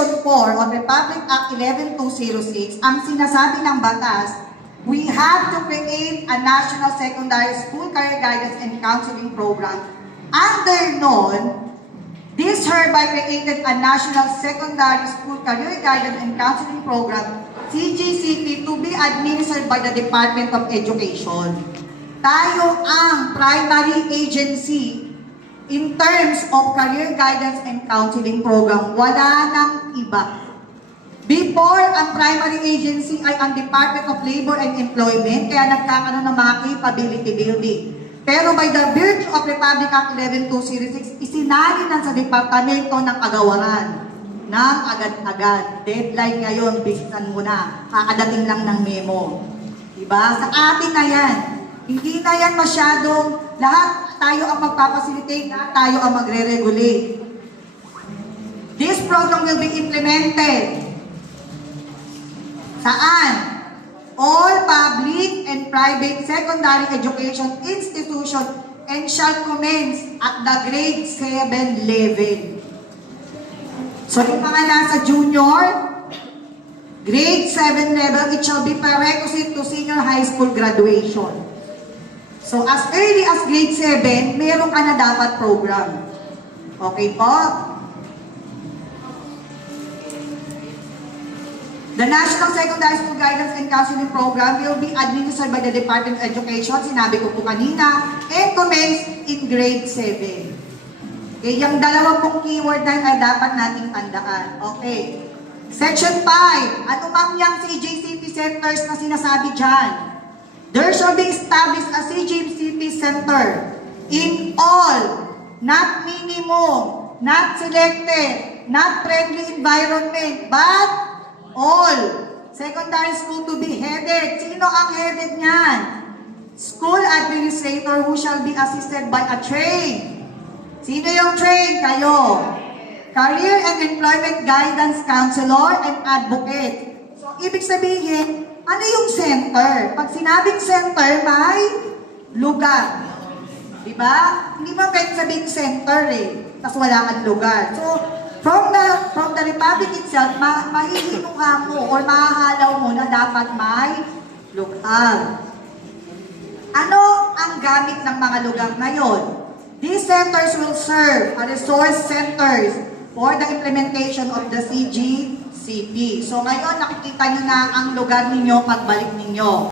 Section 4 of Republic Act 11206, ang sinasabi ng batas, we have to create a national secondary school career guidance and counseling program. Under NON, this hereby created a national secondary school career guidance and counseling program, CGCP, to be administered by the Department of Education. Tayo ang primary agency in terms of career guidance and counseling program. Wala nang iba. Before, ang primary agency ay ang Department of Labor and Employment, kaya nagkakaroon ng mga capability building. Pero by the virtue of Republic Act 11206, isinali na sa Departamento ng Agawaran ng agad-agad. Deadline ngayon, bilisan mo na. Kakadating lang ng memo. Diba? Sa atin na yan. Hindi na yan masyadong lahat tayo ang magpapacilitate, lahat tayo ang magre-regulate. This program will be implemented. Saan? All public and private secondary education institutions and shall commence at the grade 7 level. So, yung mga nasa junior, grade 7 level, it shall be prerequisite to senior high school graduation. So, as early as grade 7, meron ka na dapat program. Okay po? The National Secondary School Guidance and Counseling Program will be administered by the Department of Education, sinabi ko po kanina, and commence in grade 7. Okay, yung dalawa pong keyword na ay dapat nating tandaan. Okay. Section 5, ano mang yung CJCP centers na sinasabi dyan? There shall be established a CJCP center in all, not minimum, not selected, not friendly environment, but all secondary school to be headed. Sino ang headed niyan? School administrator who shall be assisted by a trained. Sino yung trained? Kayo. Career and Employment Guidance Counselor and Advocate. So, ibig sabihin, ano yung center? Pag sinabing center, may lugar. Diba? Hindi mo pwede sabing center eh. Tapos wala kang lugar. So, from the Republic itself, mahihinuha mo or mahahalaw mo na dapat may lugar. Ano ang gamit ng mga lugar na yon? These centers will serve as resource centers for the implementation of the CGCP. So ngayon, nakikita nyo na ang lugar ninyo pagbalik ninyo.